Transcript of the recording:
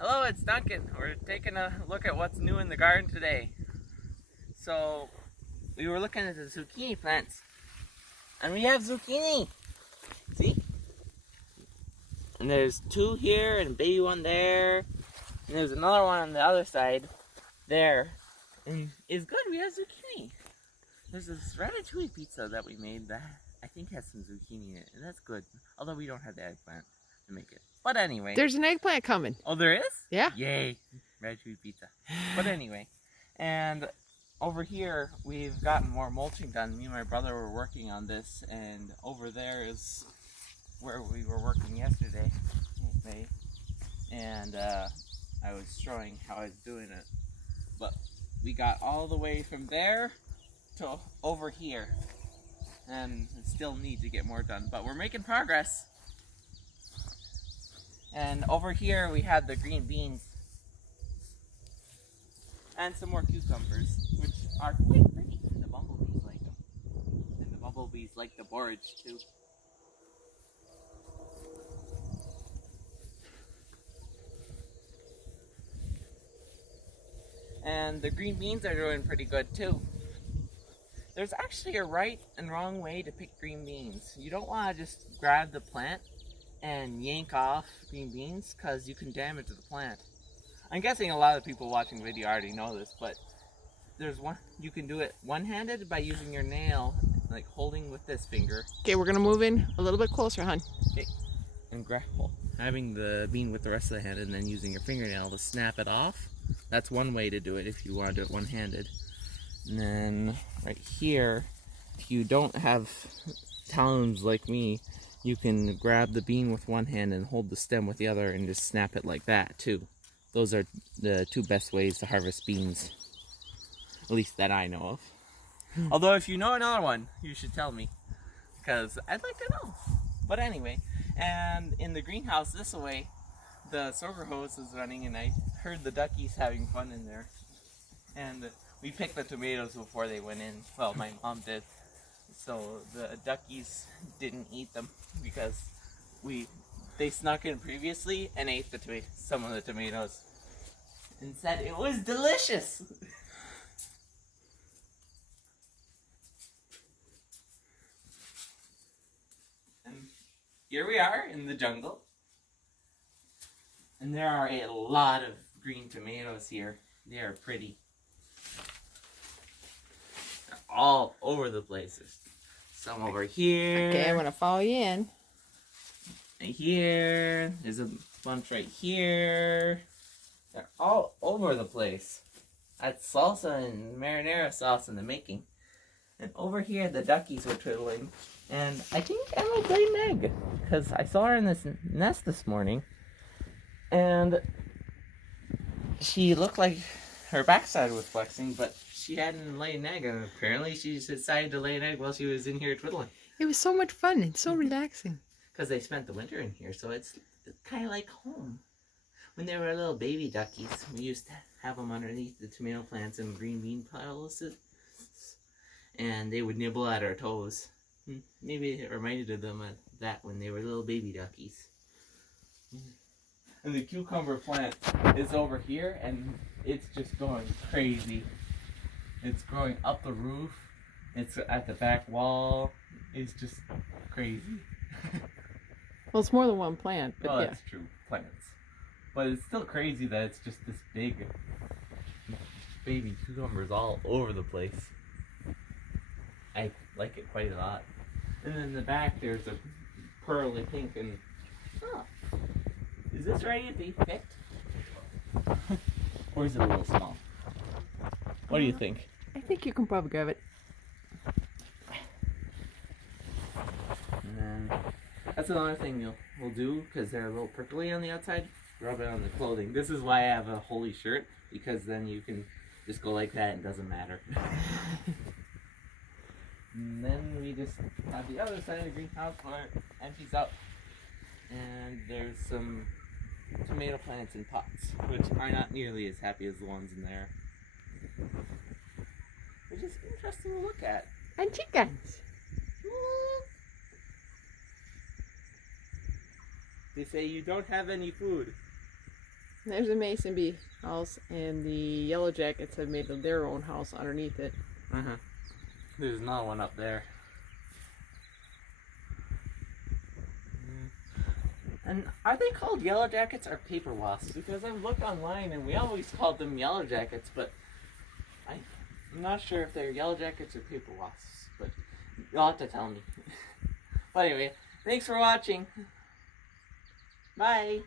Hello, it's Duncan. We're taking a look at what's new in the garden today. So, we were looking at the zucchini plants, and we have zucchini! See? And there's two here, and a baby one there, and there's another one on the other side, there. And it's good, we have zucchini. There's this ratatouille pizza that we made that I think has some zucchini in it, and that's good. Although we don't have the eggplant to make it. But anyway. There's an eggplant coming. Oh, there is? Yeah. Yay. Ratatouille pizza. But anyway. And over here, we've gotten more mulching done. Me and my brother were working on this. And over there is where we were working yesterday. And I was showing how I was doing it. But we got all the way from there to over here. And still need to get more done. But we're making progress. And over here we have the green beans and some more cucumbers, which are quite pretty. The bumblebees like them. And the bumblebees like the borage too. And the green beans are doing pretty good too. There's actually a right and wrong way to pick green beans. You don't want to just grab the plant and yank off green beans, because you can damage the plant. I'm guessing a lot of people watching the video already know this, but there's one, you can do it one-handed by using your nail, like holding with this finger. Okay, we're gonna move in a little bit closer, hon. Okay. And having the bean with the rest of the hand and then using your fingernail to snap it off. That's one way to do it if you want to do it one-handed. And then right here, if you don't have talons like me, you can grab the bean with one hand and hold the stem with the other and just snap it like that too. Those are the two best ways to harvest beans. At least that I know of. Although if you know another one, you should tell me, because I'd like to know. But anyway, and in the greenhouse this way, the soaker hose is running and I heard the duckies having fun in there. And we picked the tomatoes before they went in. Well, my mom did. So the duckies didn't eat them because they snuck in previously and ate some of the tomatoes and said it was delicious. And here we are in the jungle, and there are a lot of green tomatoes here. They are pretty. They're all over the places. Some over here. Okay, I'm gonna follow you in. Right here. There's a bunch right here. They're all over the place. That's salsa and marinara sauce in the making. And over here, the duckies were twiddling. And I think Emma laid an egg, because I saw her in this nest this morning. And she looked like her backside was flexing, but she hadn't laid an egg, and apparently she decided to lay an egg while she was in here twiddling. It was so much fun and so relaxing. Because they spent the winter in here, so it's kind of like home. When they were little baby duckies, we used to have them underneath the tomato plants and green bean piles, and they would nibble at our toes. Maybe it reminded them of that when they were little baby duckies. And the cucumber plant is over here, and it's just going crazy. It's growing up the roof. It's at the back wall. It's just crazy. Well, it's more than one plant, but well, yeah. That's true, plants. But it's still crazy that it's just this big baby cucumbers all over the place. I like it quite a lot. And then in the back there's a pearly pink and... Oh, is this ready to be picked? Or is it a little small? What do you think? I think you can probably grab it. And then that's another thing we'll do, because they're a little prickly on the outside. Rub it on the clothing. This is why I have a holy shirt, because then you can just go like that and it doesn't matter. And then we just have the other side of the greenhouse where it empties out. And there's some tomato plants in pots, which are not nearly as happy as the ones in there. Which is interesting to look at. And chickens. They say you don't have any food. There's a mason bee house, and the yellow jackets have made their own house underneath it. There's another one up there. And are they called yellow jackets or paper wasps? Because I've looked online and we always called them yellow jackets, but I'm not sure if they're yellow jackets or paper wasps. But you'll have to tell me. But anyway, thanks for watching. Bye.